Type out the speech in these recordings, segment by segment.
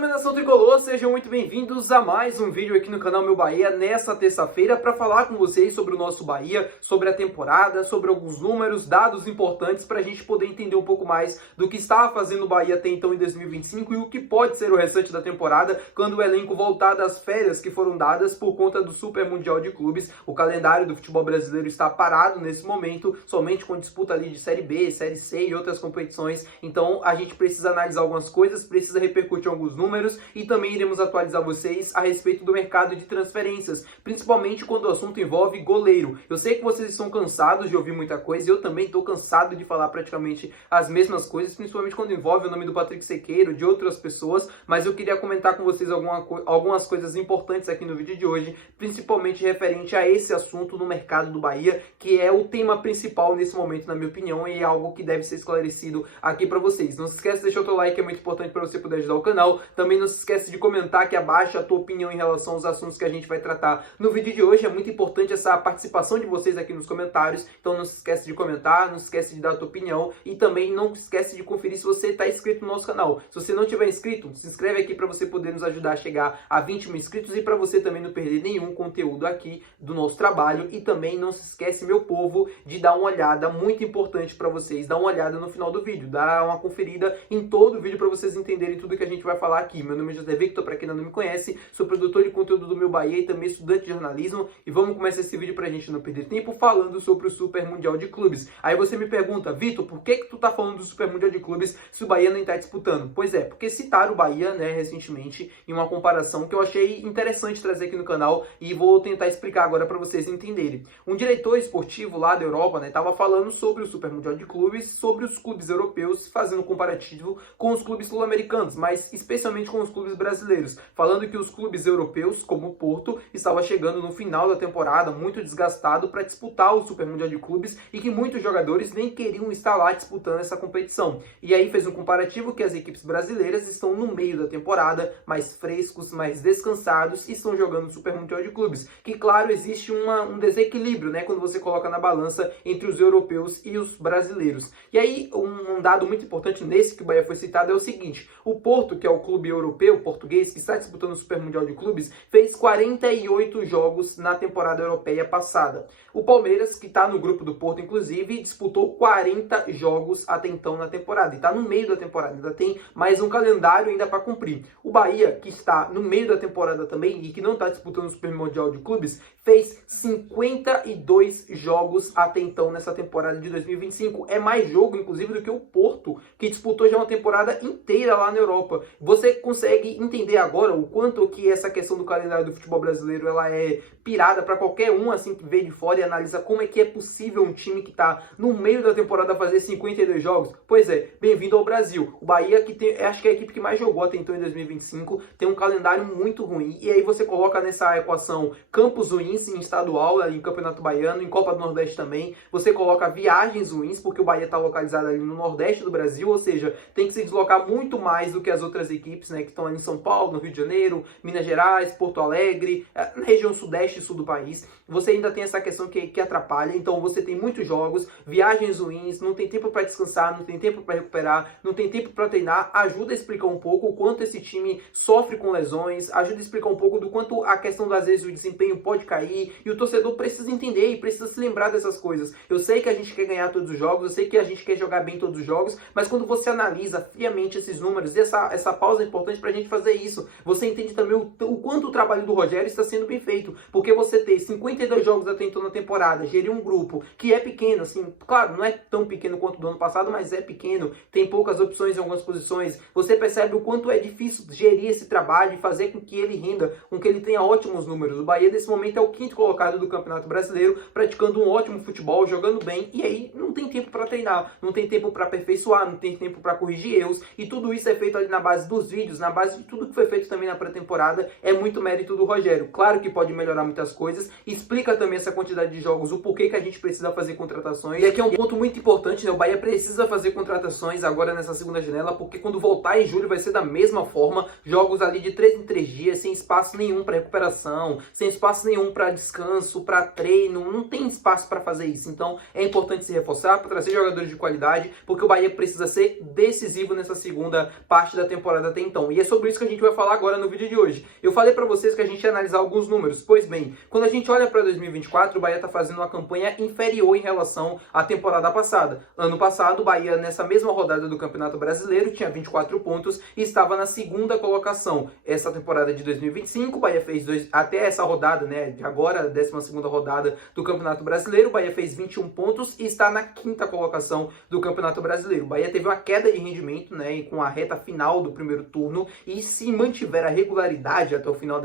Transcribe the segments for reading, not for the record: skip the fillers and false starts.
minha nação tricolor, sejam muito bem-vindos a mais um vídeo aqui no canal Meu Bahia nessa terça-feira para falar com vocês sobre o nosso Bahia, sobre a temporada, sobre alguns números, dados importantes para a gente poder entender um pouco mais do que estava fazendo o Bahia até então em 2025 e o que pode ser o restante da temporada quando o elenco voltar das férias que foram dadas por conta do Super Mundial de Clubes. O calendário do futebol brasileiro está parado nesse momento, somente com disputa ali de Série B, Série C e outras competições, então a gente precisa analisar algumas coisas, precisa repercutir alguns números e também iremos atualizar vocês a respeito do mercado de transferências, principalmente quando o assunto envolve goleiro. Eu sei que vocês estão cansados de ouvir muita coisa e eu também estou cansado de falar praticamente as mesmas coisas, principalmente quando envolve o nome do Patrick Sequeiro, de outras pessoas, mas eu queria comentar com vocês algumas coisas importantes aqui no vídeo de hoje, principalmente referente a esse assunto no mercado do Bahia, que é o tema principal nesse momento, na minha opinião, e é algo que deve ser esclarecido aqui para vocês. Não se esqueça de deixar o teu like, é muito importante para você poder ajudar o canal. Também não se esquece de comentar aqui abaixo a tua opinião em relação aos assuntos que a gente vai tratar no vídeo de hoje. É muito importante essa participação de vocês aqui nos comentários, então não se esquece de comentar, não se esquece de dar a tua opinião e também não se esquece de conferir se você está inscrito no nosso canal. Se você não tiver inscrito, se inscreve aqui para você poder nos ajudar a chegar a 20 mil inscritos e para você também não perder nenhum conteúdo aqui do nosso trabalho. E também não se esquece, meu povo, de dar uma olhada, muito importante para vocês, dar uma olhada no final do vídeo, dar uma conferida em todo o vídeo para vocês entenderem tudo que a gente vai falar aqui. Meu nome é José Victor, para quem não me conhece, sou produtor de conteúdo do Meu Bahia e também estudante de jornalismo, e vamos começar esse vídeo pra gente não perder tempo falando sobre o Super Mundial de Clubes. Aí você me pergunta, Vitor, por que tu tá falando do Super Mundial de Clubes se o Bahia não tá disputando? Pois é, porque citaram o Bahia, né, recentemente, em uma comparação que eu achei interessante trazer aqui no canal e vou tentar explicar agora para vocês entenderem. Um diretor esportivo lá da Europa, né, tava falando sobre o Super Mundial de Clubes, sobre os clubes europeus, fazendo um comparativo com os clubes sul-americanos, mas especialmente com os clubes brasileiros, falando que os clubes europeus, como o Porto, estavam chegando no final da temporada muito desgastado para disputar o Super Mundial de Clubes e que muitos jogadores nem queriam estar lá disputando essa competição. E aí fez um comparativo que as equipes brasileiras estão no meio da temporada, mais frescos, mais descansados e estão jogando o Super Mundial de Clubes. Que claro, existe um desequilíbrio, né, quando você coloca na balança entre os europeus e os brasileiros. E aí um dado muito importante nesse que o Bahia foi citado é o seguinte: o Porto, que é o clube europeu português que está disputando o Super Mundial de Clubes, fez 48 jogos na temporada europeia passada. O Palmeiras, que está no grupo do Porto, inclusive, disputou 40 jogos até então na temporada. E está no meio da temporada, ainda tem mais um calendário ainda para cumprir. O Bahia, que está no meio da temporada também e que não está disputando o Super Mundial de Clubes, fez 52 jogos até então nessa temporada de 2025. É mais jogo, inclusive, do que o Porto, que disputou já uma temporada inteira lá na Europa. Você consegue entender agora o quanto que essa questão do calendário do futebol brasileiro ela é pirada para qualquer um assim que vê de fora e analisa como é que é possível um time que está no meio da temporada fazer 52 jogos? Pois é, bem-vindo ao Brasil. O Bahia, que tem, acho que é a equipe que mais jogou até então em 2025, tem um calendário muito ruim. E aí você coloca nessa equação campos ruins em estadual, ali em Campeonato Baiano, em Copa do Nordeste também. Você coloca viagens ruins, porque o Bahia está localizado ali no Nordeste do Brasil, ou seja, tem que se deslocar muito mais do que as outras equipes, né, que estão ali em São Paulo, no Rio de Janeiro, Minas Gerais, Porto Alegre, na região sudeste e sul do país. Você ainda tem essa questão que atrapalha, então você tem muitos jogos, viagens ruins, não tem tempo para descansar, não tem tempo para recuperar, não tem tempo para treinar. Ajuda a explicar um pouco o quanto esse time sofre com lesões, ajuda a explicar um pouco do quanto a questão às vezes o desempenho pode cair e o torcedor precisa entender e precisa se lembrar dessas coisas. Eu sei que a gente quer ganhar todos os jogos, eu sei que a gente quer jogar bem todos os jogos, mas quando você analisa friamente esses números, e essa pausa é importante para a gente fazer isso, você entende também o quanto o trabalho do Rogério está sendo bem feito, porque você ter 52 jogos até então na temporada, gerir um grupo que é pequeno, assim, claro, não é tão pequeno quanto do ano passado, mas é pequeno, tem poucas opções em algumas posições, você percebe o quanto é difícil gerir esse trabalho e fazer com que ele renda, com que ele tenha ótimos números. O Bahia, nesse momento, é o 5º colocado do Campeonato Brasileiro, praticando um ótimo futebol, jogando bem, e aí não tem tempo para treinar, não tem tempo para aperfeiçoar, não tem tempo para corrigir erros, e tudo isso é feito ali na base dos vídeos, na base de tudo que foi feito também na pré-temporada. É muito mérito do Rogério. Claro que pode melhorar muitas coisas, explica também essa quantidade de jogos, o porquê que a gente precisa fazer contratações. E aqui é um ponto muito importante, né? O Bahia precisa fazer contratações agora nessa segunda janela, porque quando voltar em julho vai ser da mesma forma, jogos ali de 3 em 3 dias, sem espaço nenhum para recuperação, sem espaço nenhum para descanso, para treino, não tem espaço para fazer isso. Então é importante se reforçar, para trazer jogadores de qualidade, porque o Bahia precisa ser decisivo nessa segunda parte da temporada até então. E é sobre isso que a gente vai falar agora no vídeo de hoje. Eu falei para vocês que a gente ia analisar alguns números. Pois bem, quando a gente olha para 2024, o Bahia está fazendo uma campanha inferior em relação à temporada passada. Ano passado, o Bahia, nessa mesma rodada do Campeonato Brasileiro, tinha 24 pontos e estava na segunda colocação. Essa temporada de 2025, o Bahia fez até essa rodada, né, de agora, a 12ª rodada do Campeonato Brasileiro, o Bahia fez 21 pontos e está na quinta colocação do Campeonato Brasileiro. O Bahia teve uma queda de rendimento, né, com a reta final do primeiro turno, e se mantiver a regularidade até o final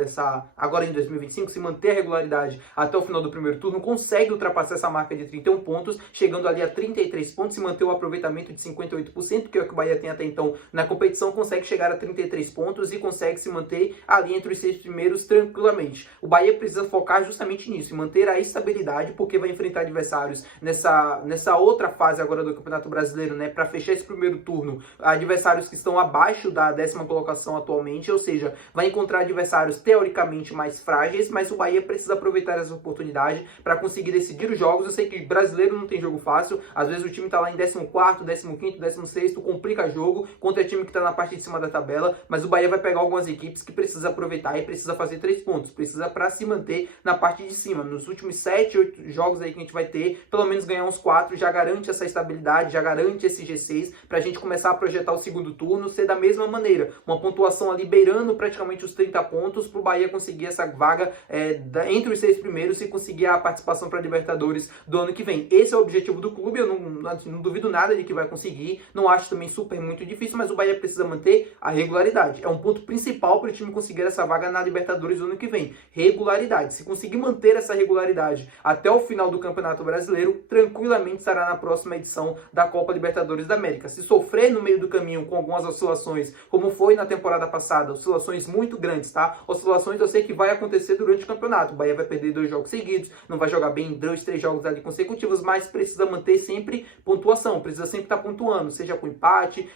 agora em 2025, se manter a regularidade até o final do primeiro turno, consegue ultrapassar essa marca de 31 pontos, chegando ali a 33 pontos e manter o aproveitamento de 58%, que é o que o Bahia tem até então na competição, consegue chegar a 33 pontos e consegue se manter ali entre os 6 primeiros tranquilamente. O Bahia precisa focar justamente nisso, manter a estabilidade, porque vai enfrentar adversários nessa outra fase agora do Campeonato Brasileiro, né, para fechar esse primeiro turno, adversários que estão abaixo da 10ª colocação atualmente, ou seja, vai encontrar adversários teoricamente mais frágeis, mas o Bahia precisa aproveitar essa oportunidade para conseguir decidir os jogos. Eu sei que brasileiro não tem jogo fácil, às vezes o time tá lá em 14º, 15º, 16º, complica jogo contra time que tá na parte de cima da tabela, mas o Bahia vai pegar algumas equipes que precisa aproveitar e precisa fazer 3 pontos, precisa para se manter na parte de cima. Nos últimos 7, 8 jogos aí que a gente vai ter, pelo menos ganhar uns 4, já garante essa estabilidade, já garante esse G6, pra gente começar a projetar o segundo turno, ser da mesma maneira, uma pontuação ali beirando praticamente os 30 pontos, pro Bahia conseguir essa vaga entre os 6 primeiros e conseguir a participação para Libertadores do ano que vem. Esse é o objetivo do clube, eu não duvido nada de que vai conseguir, não acho também super muito difícil, mas o Bahia precisa manter a regularidade. É um ponto principal para o time conseguir essa vaga na Libertadores do ano que vem. Regularidade. Se conseguir manter essa regularidade até o final do Campeonato Brasileiro, tranquilamente estará na próxima edição da Copa Libertadores da América. Se sofrer no meio do caminho com algumas oscilações, como foi na temporada passada, oscilações muito grandes, tá? Oscilações eu sei que vai acontecer durante o campeonato. O Bahia vai perder 2 jogos seguidos, não vai jogar bem 2, 3 jogos ali consecutivos, mas precisa manter sempre pontuação, precisa sempre estar pontuando, seja com empate,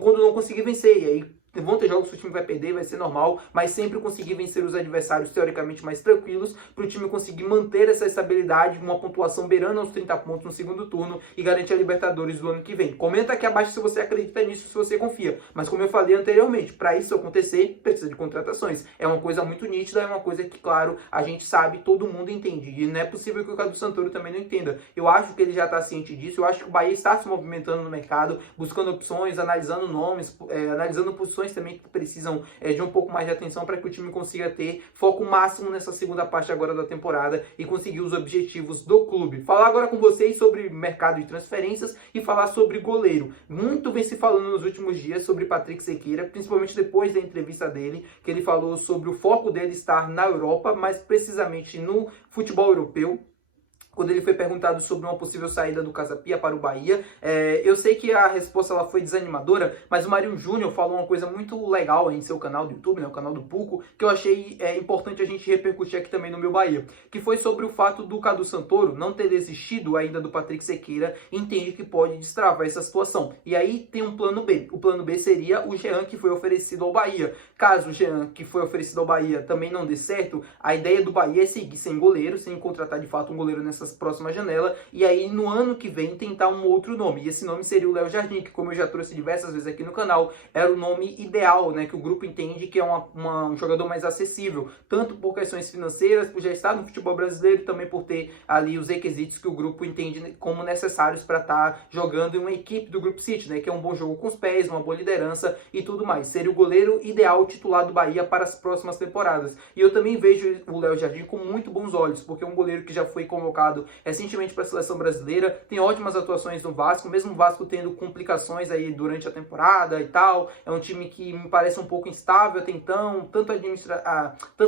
quando não conseguir vencer, e aí vão ter jogos que o time vai perder, vai ser normal, mas sempre conseguir vencer os adversários teoricamente mais tranquilos, para o time conseguir manter essa estabilidade, uma pontuação beirando aos 30 pontos no segundo turno e garantir a Libertadores do ano que vem. Comenta aqui abaixo se você acredita nisso, se você confia. Mas como eu falei anteriormente, para isso acontecer, precisa de contratações. É uma coisa muito nítida, é uma coisa que, claro, a gente sabe, todo mundo entende. E não é possível que o Cadu Santoro também não entenda. Eu acho que ele já está ciente disso, eu acho que o Bahia está se movimentando no mercado, buscando opções, analisando nomes, analisando posições também que precisam de um pouco mais de atenção para que o time consiga ter foco máximo nessa segunda parte agora da temporada e conseguir os objetivos do clube. Falar agora com vocês sobre mercado de transferências e falar sobre goleiro. Muito vem se falando nos últimos dias sobre Patrick Sequeira, principalmente depois da entrevista dele, que ele falou sobre o foco dele estar na Europa, mais precisamente no futebol europeu. Quando ele foi perguntado sobre uma possível saída do Casa Pia para o Bahia, eu sei que a resposta ela foi desanimadora, mas o Marinho Júnior falou uma coisa muito legal aí em seu canal do YouTube, né, o canal do Puco, que eu achei importante a gente repercutir aqui também no Meu Bahia, que foi sobre o fato do Cadu Santoro não ter desistido ainda do Patrick Sequeira, entende que pode destravar essa situação. E aí tem um plano B. O plano B seria o Jean, que foi oferecido ao Bahia. Caso o Jean, que foi oferecido ao Bahia, também não dê certo, a ideia do Bahia é seguir sem goleiro, sem contratar de fato um goleiro nessa próxima janela, e aí no ano que vem tentar um outro nome, e esse nome seria o Léo Jardim, que como eu já trouxe diversas vezes aqui no canal, era o nome ideal, né, que o grupo entende que é um jogador mais acessível, tanto por questões financeiras, por já estar no futebol brasileiro, também por ter ali os requisitos que o grupo entende como necessários para estar jogando em uma equipe do Grupo City, né, que é um bom jogo com os pés, uma boa liderança e tudo mais. Seria o goleiro ideal titular do Bahia para as próximas temporadas. E eu também vejo o Léo Jardim com muito bons olhos, porque é um goleiro que já foi convocado recentemente para a seleção brasileira, tem ótimas atuações no Vasco, mesmo o Vasco tendo complicações aí durante a temporada e tal, é um time que me parece um pouco instável até então, tanto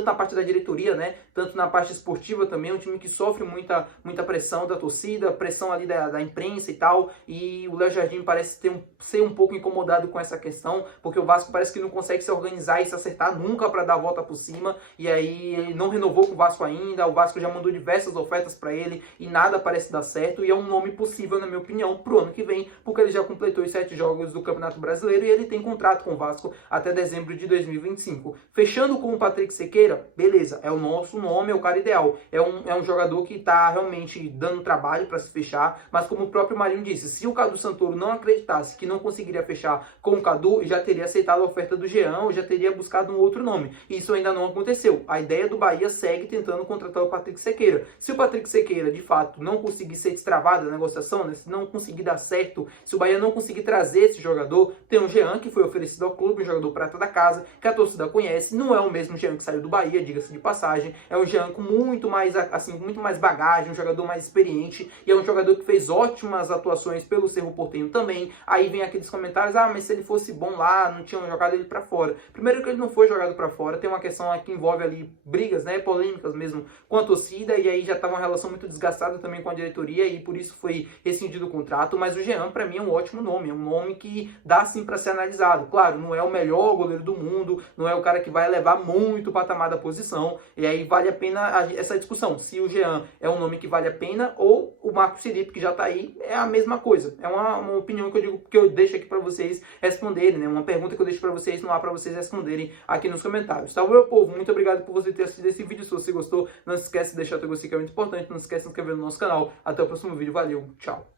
na parte da diretoria, né, tanto na parte esportiva também, é um time que sofre muita pressão da torcida, pressão ali da imprensa e tal, e o Léo Jardim parece ser um pouco incomodado com essa questão, porque o Vasco parece que não consegue se organizar e se acertar nunca para dar a volta por cima, e aí ele não renovou com o Vasco ainda, o Vasco já mandou diversas ofertas para ele, dele e nada parece dar certo, e é um nome possível, na minha opinião, pro ano que vem, porque ele já completou os 7 jogos do Campeonato Brasileiro e ele tem contrato com o Vasco até dezembro de 2025. Fechando com o Patrick Sequeira, beleza, é o nosso nome, é o cara ideal, é um jogador que tá realmente dando trabalho para se fechar, mas como o próprio Marinho disse, se o Cadu Santoro não acreditasse que não conseguiria fechar com o Cadu, já teria aceitado a oferta do Jean ou já teria buscado um outro nome. E isso ainda não aconteceu. A ideia do Bahia segue tentando contratar o Patrick Sequeira. Se o Patrick Sequeira, de fato, não conseguir ser destravado na negociação, né, se não conseguir dar certo, se o Bahia não conseguir trazer esse jogador, tem o Jean, que foi oferecido ao clube, um jogador prata da casa, que a torcida conhece, não é o mesmo Jean que saiu do Bahia, diga-se de passagem, é um Jean com muito mais, assim, muito mais bagagem, um jogador mais experiente, e é um jogador que fez ótimas atuações pelo Cerro Porteño também. Aí vem aqueles comentários, mas se ele fosse bom lá, não tinham jogado ele pra fora. Primeiro que ele não foi jogado pra fora, tem uma questão aqui que envolve ali brigas, né, polêmicas mesmo com a torcida, e aí já estava uma relação muito desgastada também com a diretoria, e por isso foi rescindido o contrato. Mas o Jean, pra mim, é um ótimo nome, é um nome que dá sim pra ser analisado. Claro, não é o melhor goleiro do mundo, não é o cara que vai levar muito o patamar da posição, e aí vale a pena essa discussão, se o Jean é um nome que vale a pena, ou o Marcos Felipe, que já tá aí, é a mesma coisa. É uma opinião que eu digo, que eu deixo aqui pra vocês responderem, né? Uma pergunta que eu deixo pra vocês no ar pra vocês responderem aqui nos comentários. Tá bom, meu povo? Muito obrigado por você ter assistido esse vídeo. Se você gostou, não se esquece de deixar o teu gostei, que é muito importante. Não se esquece de se inscrever no nosso canal. Até o próximo vídeo. Valeu, tchau!